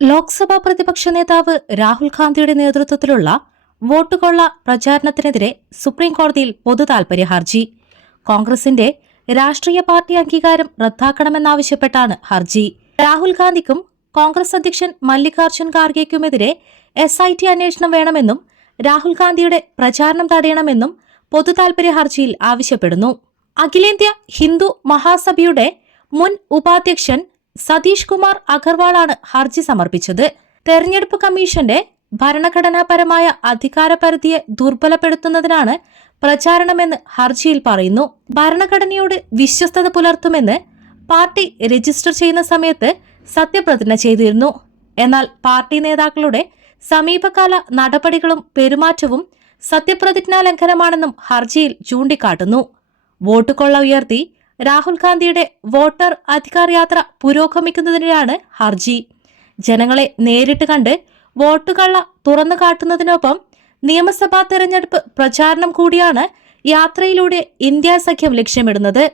ലോക്സഭാ പ്രതിപക്ഷ നേതാവ് രാഹുൽ ഗാന്ധിയുടെ നേതൃത്വത്തിലുള്ള വോട്ടുകൊള്ള പ്രചാരണത്തിനെതിരെ സുപ്രീം കോടതിയിൽ പൊതുതാൽപര്യ ഹർജി. കോൺഗ്രസിന്റെ രാഷ്ട്രീയ പാർട്ടി അംഗീകാരം റദ്ദാക്കണമെന്നാവശ്യപ്പെട്ടാണ് ഹർജി. രാഹുൽ ഗാന്ധിക്കും കോൺഗ്രസ് അധ്യക്ഷൻ മല്ലികാർജുൻ ഖാർഗെക്കുമെതിരെ എസ് ഐ ടി അന്വേഷണം വേണമെന്നും രാഹുൽ ഗാന്ധിയുടെ പ്രചാരണം തടയണമെന്നും പൊതു താൽപര്യ ഹർജിയിൽ ആവശ്യപ്പെടുന്നു. അഖിലേന്ത്യാ ഹിന്ദു മഹാസഭയുടെ മുൻ ഉപാധ്യക്ഷൻ സതീഷ് കുമാർ അഗർവാളാണ് ഹർജി സമർപ്പിച്ചത്. തെരഞ്ഞെടുപ്പ് കമ്മീഷന്റെ ഭരണഘടനാപരമായ അധികാരപരിധിയെ ദുർബലപ്പെടുത്തുന്നതിനാണ് പ്രചാരണമെന്ന് ഹർജിയിൽ പറയുന്നു. ഭരണഘടനയോട് വിശ്വസ്തത പുലർത്തുമെന്ന് പാർട്ടി രജിസ്റ്റർ ചെയ്യുന്ന സമയത്ത് സത്യപ്രതിജ്ഞ ചെയ്തിരുന്നു. എന്നാൽ പാർട്ടി നേതാക്കളുടെ സമീപകാല നടപടികളും പെരുമാറ്റവും സത്യപ്രതിജ്ഞാ ലംഘനമാണെന്നും ഹർജിയിൽ ചൂണ്ടിക്കാട്ടുന്നു. വോട്ട് കൊള്ള ഉയർത്തി രാഹുൽ ഗാന്ധിയുടെ വോട്ടർ അധികാർ യാത്ര പുരോഗമിക്കുന്നതിനാണ് ഹർജി. ജനങ്ങളെ നേരിട്ട് കണ്ട് വോട്ടുകള്ള തുറന്നു കാട്ടുന്നതിനൊപ്പം നിയമസഭാ തെരഞ്ഞെടുപ്പ് പ്രചാരണം കൂടിയാണ് യാത്രയിലൂടെ ഇന്ത്യ സഖ്യം ലക്ഷ്യമിടുന്നത്.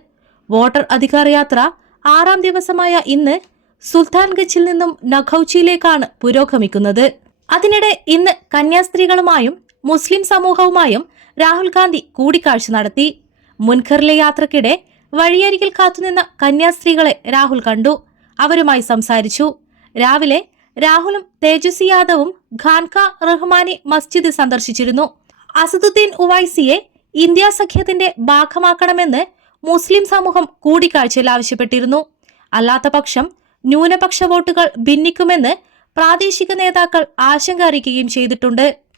വോട്ടർ അധികാർ യാത്ര ആറാം ദിവസമായ ഇന്ന് സുൽത്താൻഗഞ്ചിൽ നിന്നും നഖൌച്ചിയിലേക്കാണ് പുരോഗമിക്കുന്നത്. അതിനിടെ ഇന്ന് കന്യാസ്ത്രീകളുമായും മുസ്ലിം സമൂഹവുമായും രാഹുൽ ഗാന്ധി കൂടിക്കാഴ്ച നടത്തി. മുൻഖറിലെ യാത്രക്കിടെ വഴിയരികിൽ കാത്തുനിന്ന കന്യാസ്ത്രീകളെ രാഹുൽ കണ്ടു. അവരുമായി സംസാരിച്ചു. രാവിലെ രാഹുലും തേജസ്വി യാദവും ഖാൻക റഹ്മാനി മസ്ജിദ് സന്ദർശിച്ചിരുന്നു. അസദുദ്ദീൻ ഉവൈസിയെ ഇന്ത്യ സഖ്യത്തിന്റെ ഭാഗമാക്കണമെന്ന് മുസ്ലിം സമൂഹം കൂടിക്കാഴ്ചയിൽ ആവശ്യപ്പെട്ടിരുന്നു. അല്ലാത്ത പക്ഷം ന്യൂനപക്ഷ വോട്ടുകൾ ഭിന്നിക്കുമെന്ന് പ്രാദേശിക നേതാക്കൾ ആശങ്ക അറിയിക്കുകയും ചെയ്തിട്ടുണ്ട്.